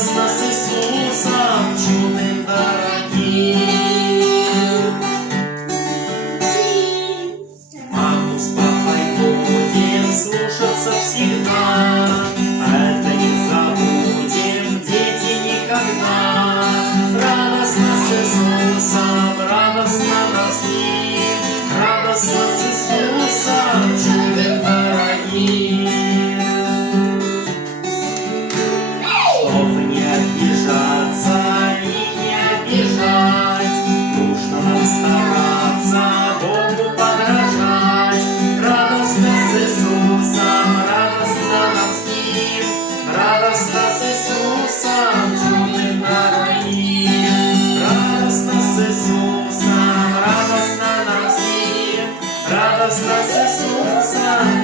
радостно с Иисусом чудным дорогим. Маму с папой будем слушаться всегда, это не забудем, дети, никогда. Радостно с Иисусом, радостно нам с Ним, радостно с Иисусом чудным дорогим. Чтоб не обижаться и не обижать, нужно нам стараться Богу подражать. Радостно с Иисусом, радостно нам с Ним, радостно с Иисусом чудным дорогим. Радостно с Иисусом, радостно нам с Ним, радостно с Иисусом